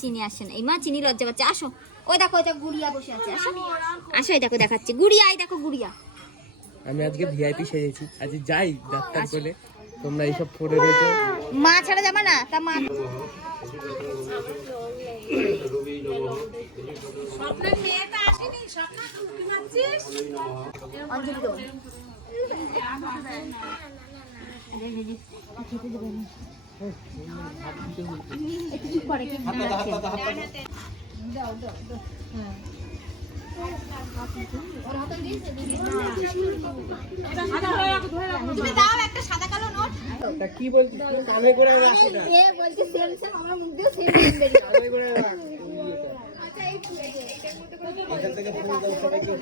চিনি আসে না, এই মা চিনি লজ্জা পাচ্ছে। আসো, ওই দেখো ওইটা গুড়িয়া বসে আছে। আসো আসো, এই দেখো দেখাচ্ছি গুড়িয়া, এই দেখো গুড়িয়া। আমি আজকে ভিআইপি সেজেছি, আজ যাই ডাক্তার বলে, তোমরা এইসব পড়ে রয়েছো। মা ছাড়া যাবে না তা মা। স্বপ্নের মেয়েটা আসেনি, স্বপ্ন তুই ভাবছিস অঞ্জলি দেবো তুমি দাও একটা সাদা কালো নোট। তা কি বলছিস, কানে করে রাখো না, এ বলছে সেম সেম, আমরা মুখ দিয়ে সেম সেম বেরিয়ে কানে করে রাখ। আচ্ছা এই এটার মধ্যে করে এখান থেকে ফোন দাও সবাইকে।